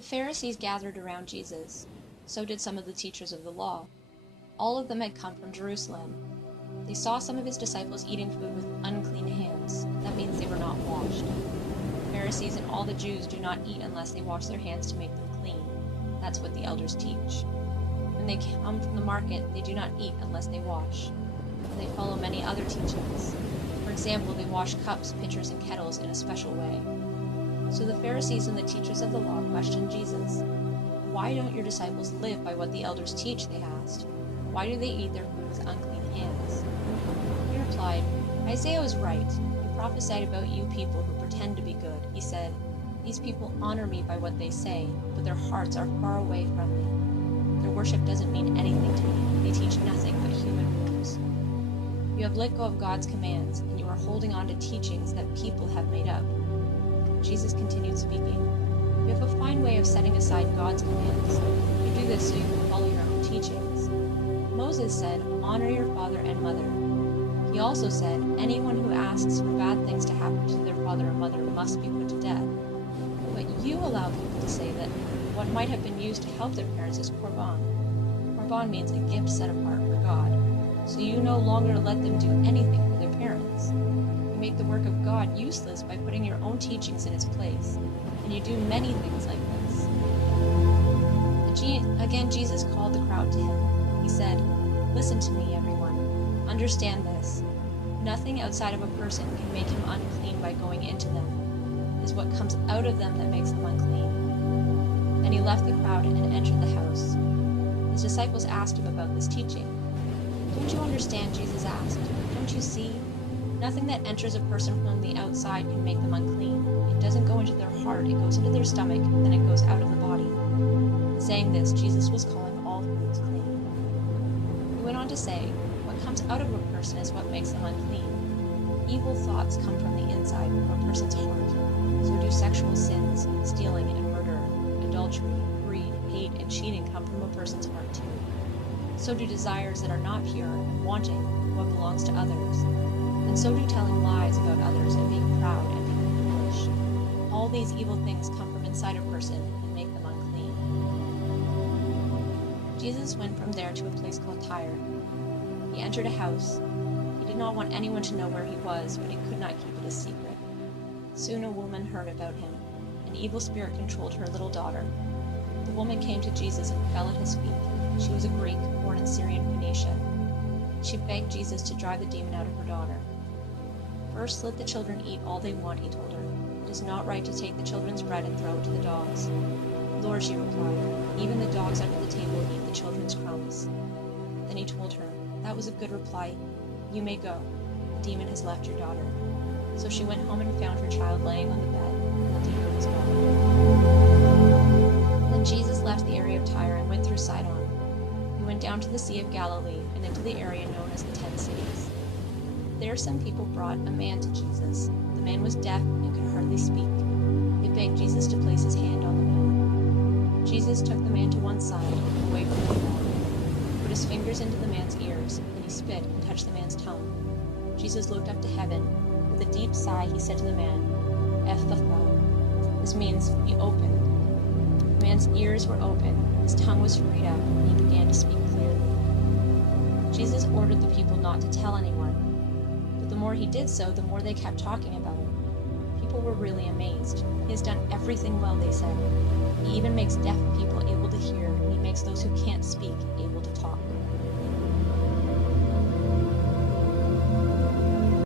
The Pharisees gathered around Jesus. So did some of the teachers of the law. All of them had come from Jerusalem. They saw some of his disciples eating food with unclean hands. That means they were not washed. The Pharisees and all the Jews do not eat unless they wash their hands to make them clean. That's what the elders teach. When they come from the market, they do not eat unless they wash. And they follow many other teachings. For example, they wash cups, pitchers, and kettles in a special way. So the Pharisees and the teachers of the law questioned Jesus. "Why don't your disciples live by what the elders teach?" they asked. "Why do they eat their food with unclean hands?" He replied, "Isaiah was right. He prophesied about you people who pretend to be good. He said, 'These people honor me by what they say, but their hearts are far away from me. Their worship doesn't mean anything to me. They teach nothing but human rules.' You have let go of God's commands, and you are holding on to teachings that people have made up." Jesus continued speaking. "You have a fine way of setting aside God's commands. You do this so you can follow your own teachings. Moses said, 'Honor your father and mother.' He also said, 'Anyone who asks for bad things to happen to their father or mother must be put to death.' But you allow people to say that what might have been used to help their parents is korban. Korban means a gift set apart for God. So you no longer let them do anything for their parents. You make the work of God useless by putting your own teachings in its place. And you do many things like this." Again, Jesus called the crowd to him. He said, "Listen to me, everyone. Understand this. Nothing outside of a person can make him unclean by going into them. It is what comes out of them that makes them unclean." Then he left the crowd and entered the house. His disciples asked him about this teaching. "Don't you understand?" Jesus asked. "Don't you see? Nothing that enters a person from the outside can make them unclean. It doesn't go into their heart, it goes into their stomach, and then it goes out of the body." Saying this, Jesus was calling all foods clean. He went on to say, "What comes out of a person is what makes them unclean. Evil thoughts come from the inside, from a person's heart. So do sexual sins, stealing and murder, adultery, greed, hate, and cheating come from a person's heart too. So do desires that are not pure and wanting what belongs to others. And so do telling lies about others and being proud and being foolish. All these evil things come from inside a person and make them unclean." Jesus went from there to a place called Tyre. He entered a house. He did not want anyone to know where he was, but he could not keep it a secret. Soon a woman heard about him. An evil spirit controlled her little daughter. The woman came to Jesus and fell at his feet. She was a Greek, born in Syrian Phoenicia. She begged Jesus to drive the demon out of her daughter. "First, let the children eat all they want," he told her. "It is not right to take the children's bread and throw it to the dogs." "Lord," she replied, "even the dogs under the table eat the children's crumbs." Then he told her, "That was a good reply. You may go. The demon has left your daughter." So she went home and found her child laying on the bed, and the demon was gone. Then Jesus left the area of Tyre and went through Sidon. He went down to the Sea of Galilee and into the area known as the 10 Cities. There some people brought a man to Jesus. The man was deaf and could hardly speak. They begged Jesus to place his hand on the man. Jesus took the man to one side, away from the crowd. He put his fingers into the man's ears, then he spit and touched the man's tongue. Jesus looked up to heaven. With a deep sigh, he said to the man, "Ephphatha." This means, "Be opened." The man's ears were open, his tongue was freed up, and he began to speak clearly. Jesus ordered the people not to tell anyone. The more he did so, the more they kept talking about it. People were really amazed. He has done everything well, they said. He even makes deaf people able to hear, and he makes those who can't speak